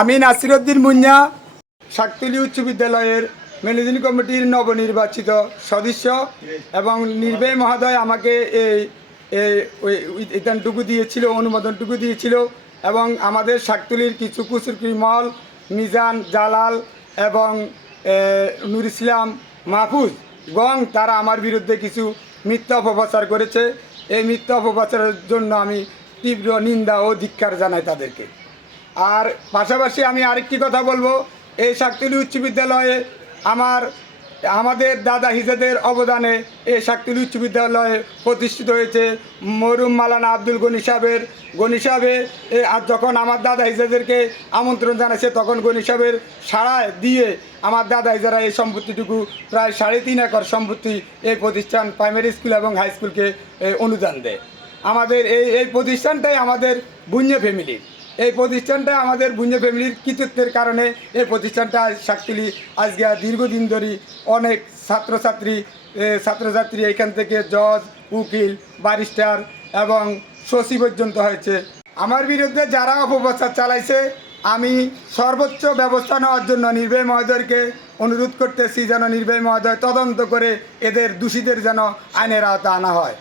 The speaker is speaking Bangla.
আমি নাসিরুদ্দিন মুন্না, শাকতুলি উচ্চ বিদ্যালয়ের ম্যানেজিং কমিটির নবনির্বাচিত সদস্য এবং নির্বাহী মহোদয় আমাকে এই ইতানটুকু দিয়েছিল, অনুমোদনটুকু দিয়েছিল এবং আমাদের শাকতুলির কিছু কুচুরকি মল মিজান জালাল এবং নুর ইসলাম মাহফুজ, গং, তারা আমার বিরুদ্ধে কিছু মিথ্যা অপপ্রচার করেছে। এই মিথ্যা অপপ্রচারের জন্য আমি তীব্র নিন্দা ও ধিক্কার জানাই তাদেরকে। আর পাশাপাশি আমি আরেকটি কথা বলব, এই শাকতুলি উচ্চ বিদ্যালয়ে আমার, আমাদের দাদা হিজাদের অবদানে এই শাকতুলি উচ্চ বিদ্যালয়ে প্রতিষ্ঠিত হয়েছে মরুম মালানা আব্দুল গনি সাহেবের। গনি সাহেবে আর যখন আমার দাদা হিজাদেরকে আমন্ত্রণ জানাচ্ছে, তখন গনি সাহেবের সাড়ায় দিয়ে আমার দাদা হিজারা এই সম্পত্তিটুকু প্রায় সাড়ে তিন একর সম্পত্তি এই প্রতিষ্ঠান প্রাইমারি স্কুল এবং হাই স্কুলকে অনুদান দেয়। আমাদের এই এই প্রতিষ্ঠানটাই আমাদের বুঞ্জে ফ্যামিলির এই প্রতিষ্ঠানটা আমাদের বুঞ্জে ফ্যামিলির কৃতিত্বের কারণে এই প্রতিষ্ঠানটা আজ শাকতুলি আজকে দীর্ঘদিন ধরে অনেক ছাত্রছাত্রী ছাত্রছাত্রী এখান থেকে জজ, উকিল ব্যারিস্টার এবং শশী পর্যন্ত হয়েছে। আমার বিরুদ্ধে যারা অপপ্রচার চালাইছে, আমি সর্বোচ্চ ব্যবস্থা নেওয়ার জন্য নির্বাহী মহোদয়কে অনুরোধ করতেছি যেন নির্বাহী মহোদয় তদন্ত করে এদের দোষীদের যেন আইনের আওতা আনা হয়।